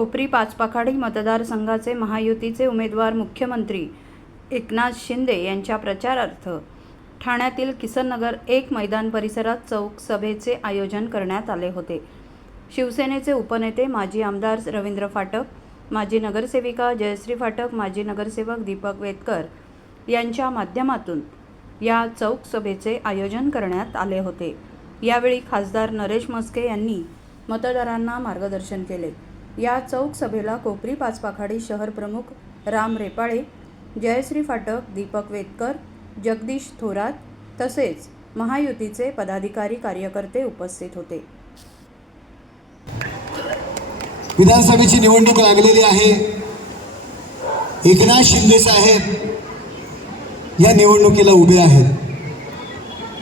कोपरी पाचपाखाडी मतदारसंघाचे महायुतीचे उमेदवार मुख्यमंत्री एकनाथ शिंदे यांच्या प्रचारार्थ ठाण्यातील किसननगर एक मैदान परिसरात चौक सभेचे आयोजन करण्यात आले होते. शिवसेनेचे उपनेते माजी आमदार रवींद्र फाटक माजी नगरसेविका जयश्री फाटक माजी नगरसेवक दीपक वेतकर यांच्या माध्यमातून या चौक सभेचे आयोजन करण्यात आले होते. यावेळी खासदार नरेश मस्के यांनी मतदारांना मार्गदर्शन केले. या चौक सभेला कोपरी पाचपाखाडी शहर प्रमुख राम रेपाळे जयश्री फाटक दीपक वेतकर जगदीश थोरात तसेच महायुतीचे पदाधिकारी कार्यकर्ते उपस्थित होते. विधानसभेची निवडणूक लागलेली आहे. एकनाथ शिंदे साहेब या निवडणुकीला उभे आहेत.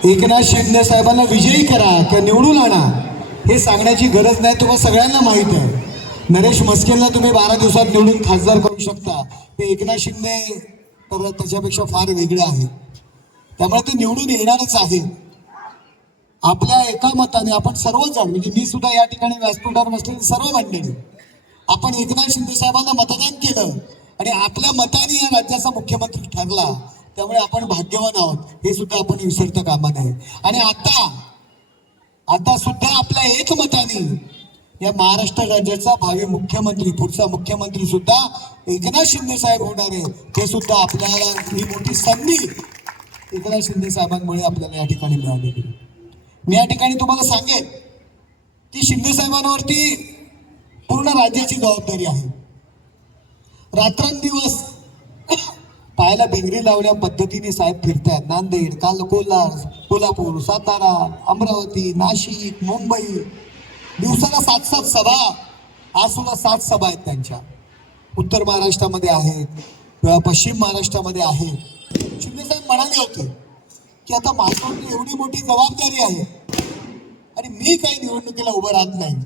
एकनाथ शिंदे साहेबांना विजयी करा किंवा निवडून आणा हे सांगण्याची गरज नाही तुम्हाला सगळ्यांना माहीत आहे. नरेश मस्केंना तुम्ही बारा दिवसात निवडून खासदार करू शकता. ते एकनाथ शिंदे तर त्याच्यापेक्षा फार वेगळे आहे त्यामुळे ते निवडून येणारच आहे आपल्या एका मताने आपण सर्वजण म्हणजे मी सुद्धा या ठिकाणी व्यासपीठावर बसलेली सर्व मंडळी आपण एकनाथ शिंदे साहेबांना मतदान केलं आणि आपल्या मताने या राज्याचा मुख्यमंत्री ठरला त्यामुळे आपण भाग्यवान आहोत. हे सुद्धा आपण विसरता कामा नये. आणि आता आता सुद्धा आपल्या एक मताने या महाराष्ट्र राज्याचा भावी मुख्यमंत्री पुढचा मुख्यमंत्री सुद्धा एकनाथ शिंदे साहेब होणार आहे. ते सुद्धा आपल्याला ही मोठी संधी एकनाथ शिंदे साहेबांमुळे आपल्याला या ठिकाणी मिळालेली मी या ठिकाणी तुम्हाला सांगेन की शिंदे साहेबांवरती पूर्ण राज्याची जबाबदारी आहे. रात्रंदिवस पायाला बेंगरी लावल्या पद्धतीने साहेब फिरतायत. नांदेड काल कोल्हार कोल्हापूर सातारा अमरावती नाशिक मुंबई दिवसाला सात सात सभा. आज सुद्धा सात सभा आहेत त्यांच्या. उत्तर महाराष्ट्रामध्ये आहेत पश्चिम महाराष्ट्रामध्ये आहेत. शिंदे साहेब म्हणाले होते की आता माझ्यावरती एवढी मोठी जबाबदारी आहे आणि मी काही निवडणुकीला उभं राहत नाही.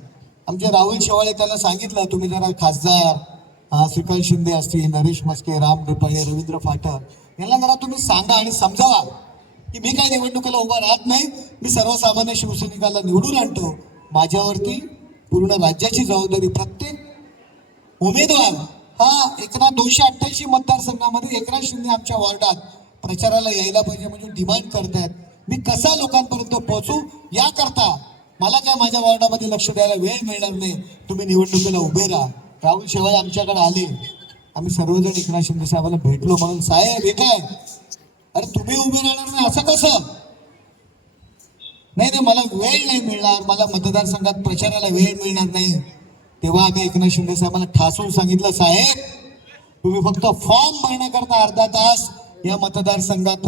आमचे राहुल शेवाळे त्यांना सांगितलं तुम्ही जरा खासदार श्रीकांत शिंदे असतील नरेश मस्के राम रुपाळे रवींद्र फाटक यांना जरा तुम्ही सांगा आणि समजावा की मी काय निवडणुकीला उभा राहत नाही. मी सर्वसामान्य शिवसैनिकाला निवडून आणतो. माझ्यावरती पूर्ण राज्याची जबाबदारी प्रत्येक उमेदवार हा एकनाथ दोनशे अठ्ठ्याऐंशी मतदारसंघामध्ये एकनाथ शिंदे आमच्या वॉर्डात प्रचाराला यायला पाहिजे म्हणजे डिमांड करतायत. मी कसा लोकांपर्यंत पोहोचू याकरता मला काय माझ्या वॉर्डामध्ये लक्ष द्यायला वेळ मिळणार नाही. तुम्ही निवडणुकीला उभे राहा. राहुल शेवाळे आमच्याकडे आले. आम्ही सर्वजण एकनाथ शिंदे साहेबांना भेटलो म्हणून साहेब हे काय? अरे तुम्ही उभे राहणार नाही असं कसं? नाही नाही मला वेळ नाही मिळणार. मला मतदारसंघात प्रचाराला वेळ मिळणार नाही. तेव्हा आम्ही एकनाथ शिंदे साहेबांना ठासून सांगितलं साहेब तुम्ही फक्त फॉर्म भरण्याकरता अर्धा तास या मतदारसंघात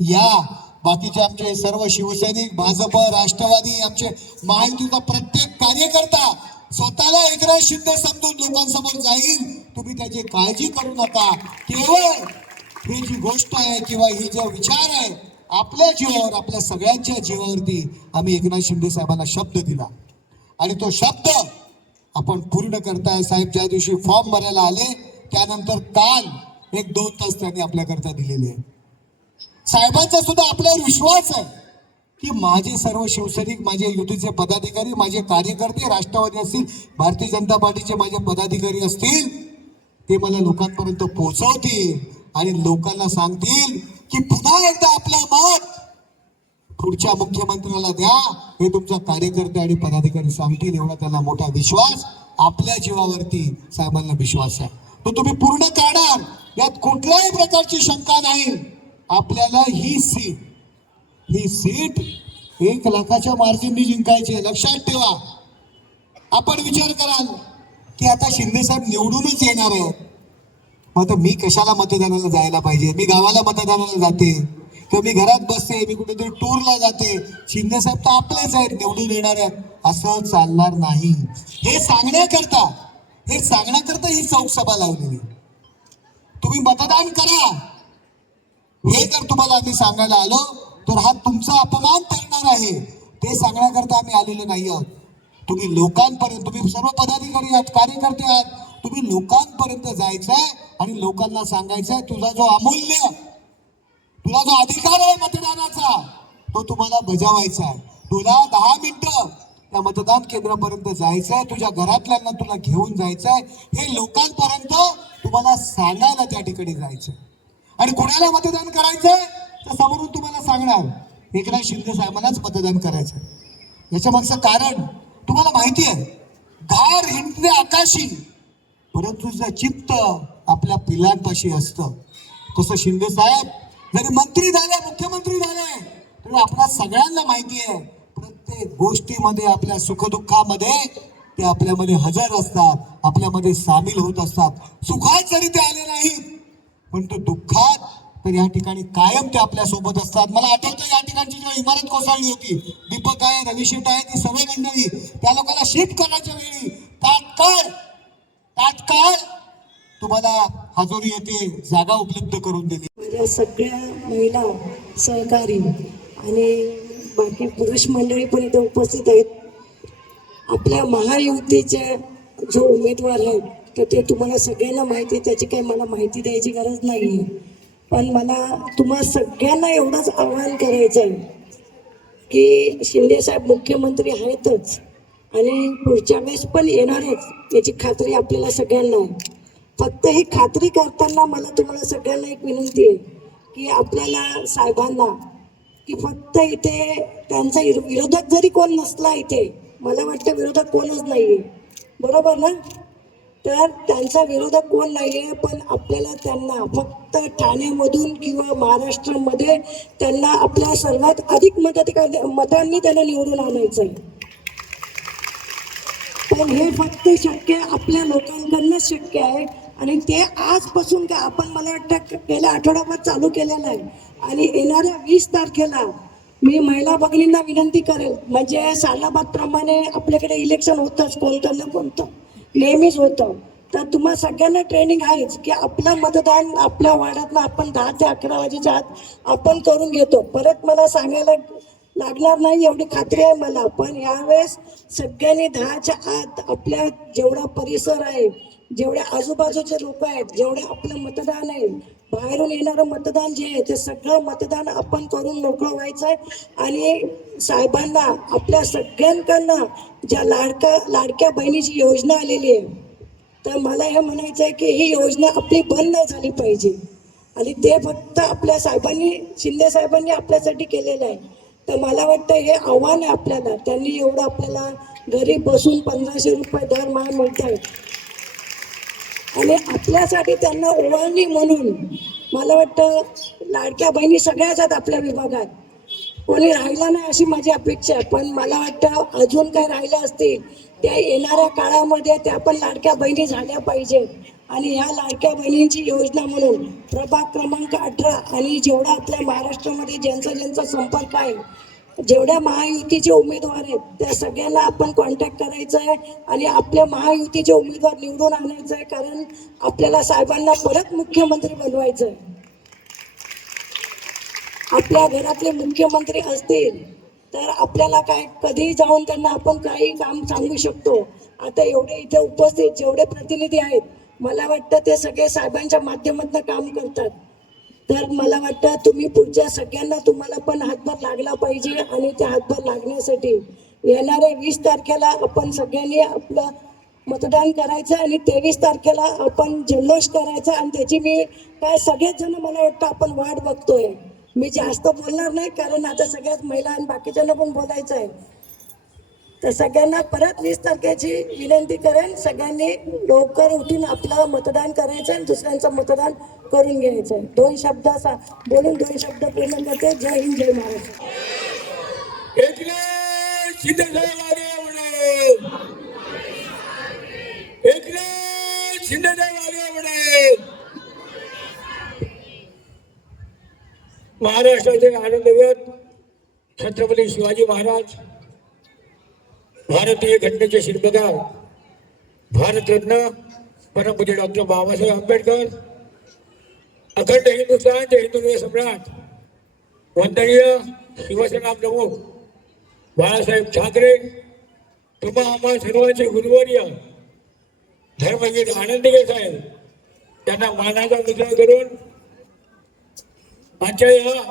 या. बाकीचे आमचे सर्व शिवसैनिक भाजप राष्ट्रवादी आमचे महायुतीचा प्रत्येक कार्यकर्ता स्वतःला एकनाथ शिंदे समजून लोकांसमोर जाईल. तुम्ही त्याची काळजी करू नका. केवळ ही जी गोष्ट आहे किंवा ही जो विचार आहे आपल्या जीवावर आपल्या सगळ्यांच्या जीवावरती आम्ही एकनाथ शिंदे साहेबांना शब्द दिला. आणि तो शब्द आपण पूर्ण करताय साहेब. ज्या दिवशी फॉर्म भरायला आले त्यानंतर काल एक दोन तास त्यांनी आपल्याकरता दिलेले आहे साहेबांचा सुद्धा आपल्यावर विश्वास आहे की माझे सर्व शिवसैनिक माझे युतीचे पदाधिकारी माझे कार्यकर्ते राष्ट्रवादी असतील भारतीय जनता पार्टीचे माझे पदाधिकारी असतील ते मला लोकांपर्यंत पोहोचवतील आणि लोकांना सांगतील की पुन्हा एकदा आपलं मत पुढच्या मुख्यमंत्र्याला द्या. हे तुमच्या कार्यकर्ते आणि पदाधिकारी सांगतील एवढा त्यांना मोठा विश्वास आपल्या जीवावरती साहेबांना विश्वास आहे. तो तुम्ही पूर्ण काढा यात कुठल्याही प्रकारची शंका नाही. आपल्याला ही सीट ही सीट एक लाखाच्या मार्जिननी जिंकायची आहे. लक्षात ठेवा. आपण विचार कराल की आता शिंदे साहेब निवडूनच येणार आहेत. मग मी कशाला मतदानाला जायला पाहिजे? मी गावाला मतदानाला जाते. किंवा मी घरात बसते मी कुठेतरी टूरला जाते. शिंदे साहेब तर आपलेच आहेत निवडून येणार आहेत. असं चालणार नाही. हे सांगण्याकरता हे सांगण्याकरता ही चौकसभा लावलेली तुम्ही मतदान करा. हे जर तुम्हाला आम्ही सांगायला आलो तर हा तुमचा अपमान ठरणार आहे. ते सांगण्याकरता आम्ही आलेलो नाही आहोत. तुम्ही लोकांपर्यंत तुम्ही सर्व पदाधिकारी आहात कार्यकर्ते आहात. तुम्ही लोकांपर्यंत जायचंय आणि लोकांना सांगायचंय तुझा जो अमूल्य तुला जो अधिकार आहे मतदानाचा तो तुम्हाला बजावायचा आहे तुला दहा मिनिटं त्या मतदान केंद्रापर्यंत जायचंय तुझ्या घरातल्यांना तुला घेऊन जायचंय. हे लोकांपर्यंत तुम्हाला सांगायला त्या ठिकाणी जायचंय. आणि कुणाला मतदान करायचंय तर समोरून तुम्हाला सांगणार. एकनाथ शिंदे साहेबांनाच मतदान करायचं याच्या मागचं कारण तुम्हाला माहिती आहे गार हिंडणे आकाशी परंतु जर चित्त आपल्या पिलांपाशी असतं. तसं शिंदे साहेब जरी मंत्री झाले मुख्यमंत्री झाले तरी आपल्या सगळ्यांना माहिती आहे प्रत्येक गोष्टीमध्ये आपल्या सुखदुःखामध्ये ते आपल्यामध्ये हजर असतात आपल्यामध्ये सामील होत असतात. सुखात जरी ते आले नाहीत पण तो दुःखात तर या ठिकाणी कायम ते आपल्यासोबत असतात. मला आठवतं या ठिकाणची जेव्हा इमारत कोसळली होती दीपक आहे रविशेट आहे ती सर्व मंडळी त्या लोकांना शिफ्ट करण्याच्या वेळी तात्काळ तात्काळ तुम्हाला हजोरी येथे जागा उपलब्ध करून दिली. माझ्या सगळ्या महिला सहकारी आणि बाकी पुरुष मंडळी पण इथे उपस्थित आहेत. आपल्या महायुतीचे जो उमेदवार आहेत तर ते तुम्हाला सगळ्यांना माहिती आहे. त्याची काही मला माहिती द्यायची गरज नाही आहे पण मला तुम्हा सगळ्यांना एवढंच आवाहन करायचं आहे की शिंदेसाहेब मुख्यमंत्री आहेतच. आणि पुढच्या वेळेस पण येणारच याची खात्री आपल्याला सगळ्यांना आहे. फक्त ही खात्री करताना मला तुम्हाला सगळ्यांना एक विनंती आहे की आपल्याला साहेबांना की फक्त इथे त्यांचा विरोधक जरी कोण नसला इथे मला वाटतं विरोधक कोणच नाही आहे बरोबर ना? तर त्यांचा विरोधक कोण नाही आहे पण आपल्याला त्यांना फक्त ठाण्यामधून किंवा महाराष्ट्रामध्ये त्यांना आपल्या सर्वात अधिक मदत मतांनी त्यांना निवडून आणायचं आहे तर हे फक्त शक्य आपल्या लोकांकडनंच शक्य आहे. आणि ते आजपासून का आपण मला वाटतं गेल्या आठवड्याभर चालू केलेलं आहे आणि येणाऱ्या वीस तारखेला मी महिला भगिनींना विनंती करेल म्हणजे सालाबादप्रमाणे आपल्याकडे इलेक्शन होतंच कोणतं ना कोणतं. नेहमीच होतं. तर तुम्हा सगळ्यांना ट्रेनिंग आहेच की आपलं मतदान आपल्या वाड्यातलं आपण दहा ते अकरा वाजेच्या आत आपण करून घेतो. परत मला सांगायला लागणार नाही एवढी खात्री आहे मला. पण यावेळेस सगळ्यांनी दहाच्या आत आपल्या जेवढा परिसर आहे जेवढे आजूबाजूचे लोक आहेत जेवढे आपलं मतदान आहे बाहेरून येणारं मतदान जे आहे ते सगळं मतदान आपण करून मोकळं व्हायचं आहे आणि साहेबांना आपल्या सगळ्यांकडनं ज्या लाडका लाडक्या बहिणीची योजना आलेली आहे तर मला हे म्हणायचं आहे की ही योजना आपली बंद झाली पाहिजे. आणि ते फक्त आपल्या साहेबांनी शिंदे साहेबांनी आपल्यासाठी केलेलं आहे. तर मला वाटतं हे आव्हान आहे आपल्याला. त्यांनी एवढं आपल्याला घरी बसून पंधराशे रुपये दर माह मिळत आहेत आणि आपल्यासाठी त्यांना ओवाळणी म्हणून मला वाटतं लाडक्या बहिणी सगळ्याच आहेत आपल्या विभागात. कोणी राहिला नाही अशी माझी अपेक्षा आहे. पण मला वाटतं अजून काय राहिलं असतील त्या येणाऱ्या काळामध्ये त्या पण लाडक्या बहिणी झाल्या पाहिजेत. आणि ह्या लाडक्या बहिणींची योजना म्हणून प्रभाग क्रमांक अठरा आणि जेवढा आपल्या महाराष्ट्रामध्ये ज्यांचा ज्यांचा संपर्क आहे जेवढ्या महायुतीचे उमेदवार आहेत त्या सगळ्यांना आपण कॉन्टॅक्ट करायचं आहे आणि आपल्या महायुतीचे उमेदवार निवडून आणायचं आहे कारण आपल्याला साहेबांना परत मुख्यमंत्री बनवायचं आहे. आपल्या घरातले मुख्यमंत्री असतील तर आपल्याला काय कधीही जाऊन त्यांना आपण काही काम सांगू शकतो. आता एवढे इथे उपस्थित जेवढे प्रतिनिधी आहेत मला वाटतं ते सगळे साहेबांच्या माध्यमातून काम करतात. तर मला वाटतं तुम्ही पुढच्या सगळ्यांना तुम्हाला पण हातभार लागला पाहिजे आणि त्या हातभार लागण्यासाठी. येणाऱ्या वीस तारखेला आपण सगळ्यांनी आपलं मतदान करायचं आणि तेवीस तारखेला आपण जल्लोष करायचा आणि त्याची मी काय सगळेच जण मला वाटतं आपण वाट बघतोय. मी जास्त बोलणार नाही कारण आता सगळ्याच महिला आणि बाकीच्यांना पण बोलायचं आहे तर सगळ्यांना परत वीस तारखेची विनंती करेन. सगळ्यांनी लवकर उठून आपलं मतदान करायचं आणि दुसऱ्यांचं मतदान करून घ्यायचं. आहे दोन शब्द असा बोलून दोन शब्द पूर्ण करते. जय हिंद जय महाराष्ट्र. महाराष्ट्राचे आनंदवत छत्रपती शिवाजी महाराज भारतीय घटनेचे शिल्पकार भारतरत्न परमपूज्य डॉक्टर बाबासाहेब आंबेडकर अखंड हिंदुस्थानचे हिंदू सम्राट वंदनीय शिवसेना प्रमुख बाळासाहेब ठाकरे तुम्हा आम्हा सर्वांचे गुरुवर्य धर्मवीर आनंदगे साहेब त्यांना मानाचा मुद्रा करून आजच्या या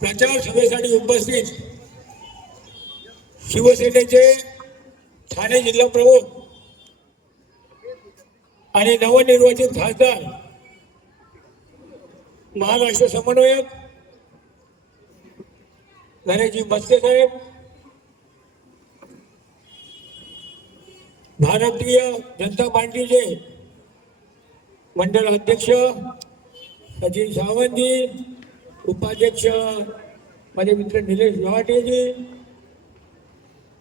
प्रचार सभेसाठी उपस्थित शिवसेनेचे ठाणे जिल्हा प्रमुख आणि नवनिर्वाचित खासदार महाराष्ट्र समन्वयक नरेशजी मस्के साहेब भारतीय जनता पार्टीचे मंडळ अध्यक्ष सचिन सावंतजी उपाध्यक्ष माझे मित्र निलेश लोहाटेजी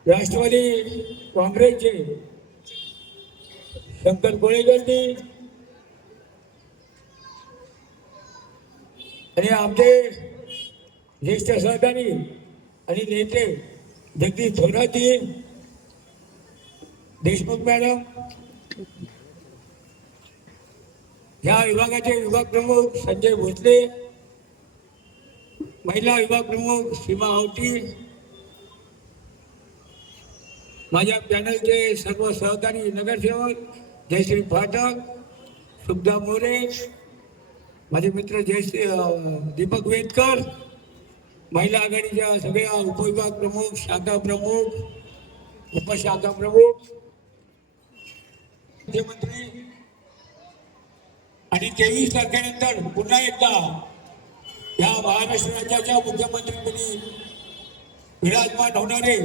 राष्ट्रवादी काँग्रेसचे शंकर कोळेकरजी आणि आमचे ज्येष्ठ सहकारी आणि नेते जगदीश थोरातजी देशमुख मॅडम या विभागाचे विभाग प्रमुख संजय भोसले महिला विभाग प्रमुख सीमा आवटी माझ्या पॅनलचे सर्व सहकारी नगरसेवक जयश्री फाटक सुब्धा मोरे माझे मित्र जयश्री दीपक वेदकर महिला आघाडीच्या सगळ्या उपविभाग प्रमुख शाखा प्रमुख उपशाखा प्रमुख मुख्यमंत्री आणि तेवीस तारखेनंतर पुन्हा एकदा या महाराष्ट्र राज्याच्या मुख्यमंत्रीपदी विराजमान होणारे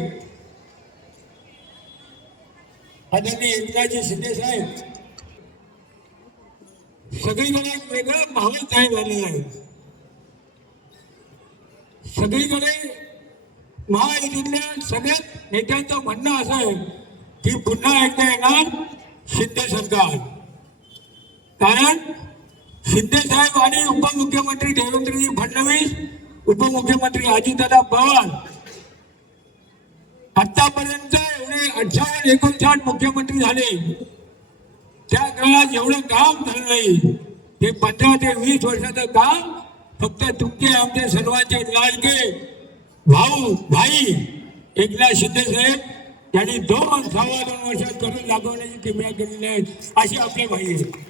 आदरणीय इंद्राजी शिंदे साहेब सगळीकडे एक वेगळा माहोल तयार झालेला आहे. सगळीकडे महायुतीतल्या सगळ्यात नेत्यांचं म्हणणं असं आहे की पुन्हा एकदा येणार शिंदे सरकार. कारण शिंदे साहेब आणि उपमुख्यमंत्री देवेंद्रजी फडणवीस उपमुख्यमंत्री अजितदादा पवार आतापर्यंत अठ्ठावन्न एकोणसाठ मुख्यमंत्री झाले. त्या काळात एवढं काम झालं नाही. हे पंधरा ते वीस वर्षाचं काम फक्त तुमचे आमचे सर्वांचे लाडके भाऊ भाई एकनाथ शिंदे साहेब त्यांनी दोन सव्वा दोन वर्षात करून दाखवण्याची किमया केलेली आहे. अशी आपली भाई आहे.